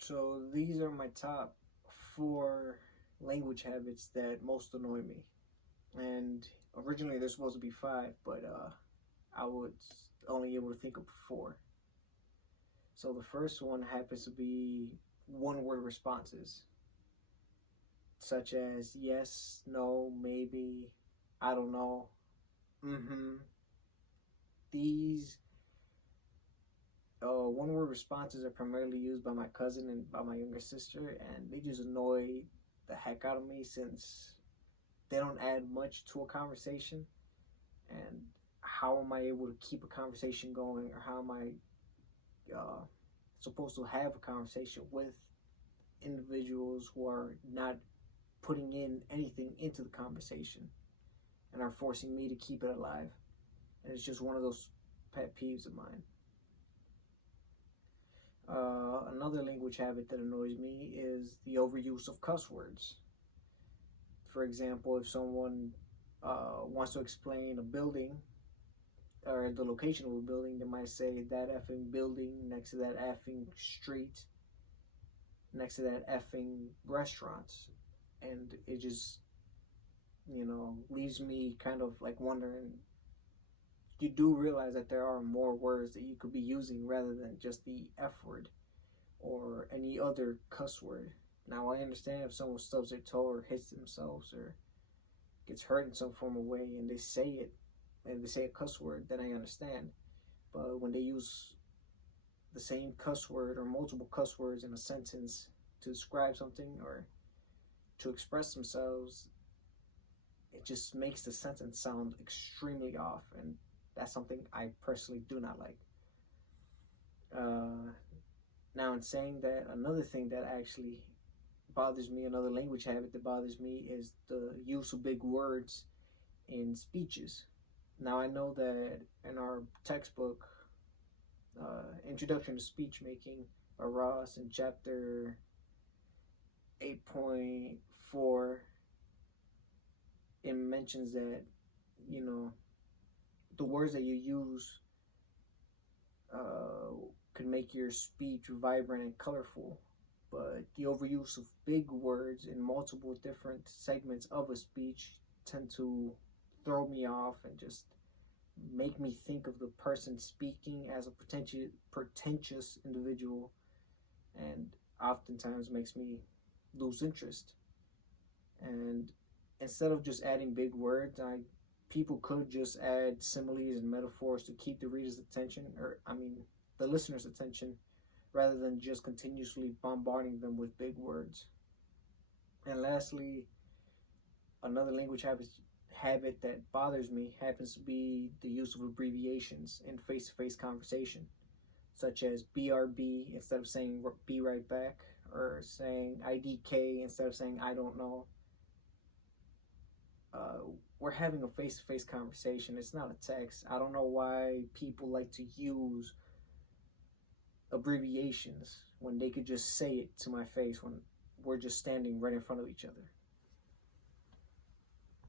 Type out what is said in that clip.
So these are my top four language habits that most annoy me. And originally there's supposed to be five, but I was only able to think of four. So the first one happens to be one word responses, such as yes, no, maybe, I don't know, mm-hmm. These one word responses are primarily used by my cousin and by my younger sister, and they just annoy the heck out of me since they don't add much to a conversation. And how am I able to keep a conversation going, or how am I supposed to have a conversation with individuals who are not putting in anything into the conversation and are forcing me to keep it alive? And it's just one of those pet peeves of mine. Another language habit that annoys me is the overuse of cuss words. For example, if someone wants to explain a building or the location of a building, they might say that effing building next to that effing street, next to that effing restaurants. And it just, leaves me kind of like wondering, you do realize that there are more words that you could be using rather than just the F word or any other cuss word. Now, I understand if someone stubs their toe or hits themselves or gets hurt in some form of way and they say it, and they say a cuss word, then I understand. But when they use the same cuss word or multiple cuss words in a sentence to describe something or to express themselves, it just makes the sentence sound extremely off, and that's something I personally do not like. Now, in saying that, another thing that actually bothers me, another language habit that bothers me, is the use of big words in speeches. Now, I know that in our textbook, Introduction to Speech Making by Ross, in chapter 8.4, it mentions that, the words that you use could make your speech vibrant and colorful, but the overuse of big words in multiple different segments of a speech tend to throw me off and just make me think of the person speaking as a pretentious individual, and oftentimes makes me lose interest. And instead of just adding big words, people could just add similes and metaphors to keep the reader's attention, the listener's attention, rather than just continuously bombarding them with big words. And lastly, another language habit that bothers me happens to be the use of abbreviations in face-to-face conversation, such as BRB instead of saying be right back, or saying IDK instead of saying I don't know. We're having a face-to-face conversation. It's not a text. I don't know why people like to use abbreviations when they could just say it to my face when we're just standing right in front of each other.